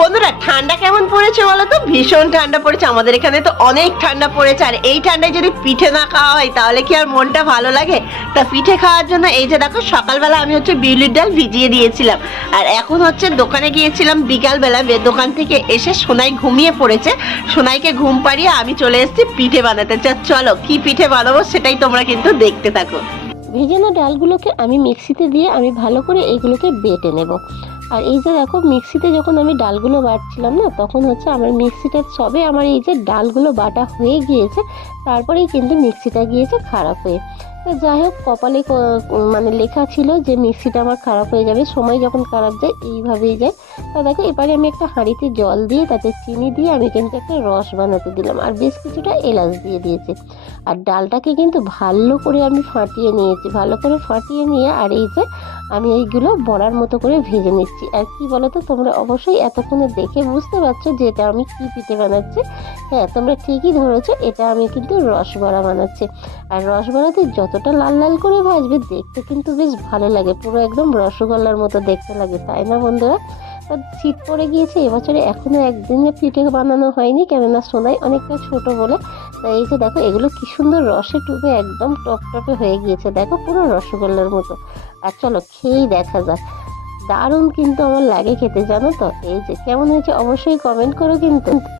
বন্ধুরা ঠান্ডা কেমন পড়েছে বলো তো? ভীষণ ঠান্ডা পড়েছে, আমাদের এখানে তো অনেক ঠান্ডা পড়েছে। আর এই ঠান্ডায় যদি পিঠে না খাওয়া হয় তাহলে কি আর মনটা ভালো লাগে? তা পিঠে খাওয়ার জন্য এই যে দেখো, সকালবেলা আমি বিউলির ডাল ভিজিয়ে দিয়েছিলাম, আর এখন দোকানে গিয়েছিলাম বিকালবেলা। দোকান থেকে এসে সোনাই ঘুমিয়ে পড়েছে, সোনাইকে ঘুম পাড়িয়ে আমি চলে এসেছি পিঠে বানাতে। চলো কি পিঠে বানাবো সেটাই তোমরা কিন্তু দেখতে থাকো। ভেজানো ডালগুলোকে আমি মিক্সিতে দিয়ে আমি ভালো করে এইগুলোকে বেটে নেব। আর এই যে দেখো, মিক্সিতে যখন আমি ডালগুলো বাটছিলাম না, তখন আমার মিক্সিটা সবে আমার এই যে ডালগুলো বাটা হয়ে গিয়েছে, তারপরেই কিন্তু মিক্সিটা গিয়েছে খারাপ হয়ে। তো যাই হোক, কপালে মানে লেখা ছিল যে মিক্সিটা আমার খারাপ হয়ে যাবে, সময় যখন খারাপ যায় এইভাবেই যায়। তা দেখো, এবারে আমি একটা হাঁড়িতে জল দিয়ে তাতে চিনি দিয়ে আমি কিন্তু একটা রস বানাতে দিলাম, আর বেশ কিছুটা এলাচ দিয়ে দিয়েছি। আর ডালটাকে কিন্তু ভালো করে আমি ফাটিয়ে নিয়েছি, ভালো করে ফাটিয়ে নিয়ে আর এই যে আমি এইগুলো বড়ার মতো করে ভেজে নিচ্ছি। আর কি বলো তো, তোমরা অবশ্যই এতক্ষণে দেখে বুঝতে পারছো যে এটা আমি কি পিঠে বানাচ্ছি। হ্যাঁ, তোমরা ঠিকই ধরেছো, এটা আমি কিন্তু রসবড়া বানাচ্ছি। আর রসবড়াতে যতটা লাল লাল করে ভাজবে দেখতে কিন্তু বেশ ভালো লাগে, পুরো একদম রসগোল্লার মতো দেখতে লাগে, তাই না বন্ধুরা? তা শীত পড়ে গিয়েছে এবছরে, এখনো একদিনে পিঠে বানানো হয়নি, কেননা সোনাই অনেকটা ছোট বলে। তাই এই যে দেখো, এগুলো কি সুন্দর রসে ডুবে একদম টপটপে হয়ে গিয়েছে, দেখো পুরো রসগোল্লার মতো। আর চলো খেয়েই দেখা যাক। দারুণ কিন্তু আমার লাগে খেতে, জানো তো। এই যে কেমন হয়েছে অবশ্যই কমেন্ট করো কিন্তু।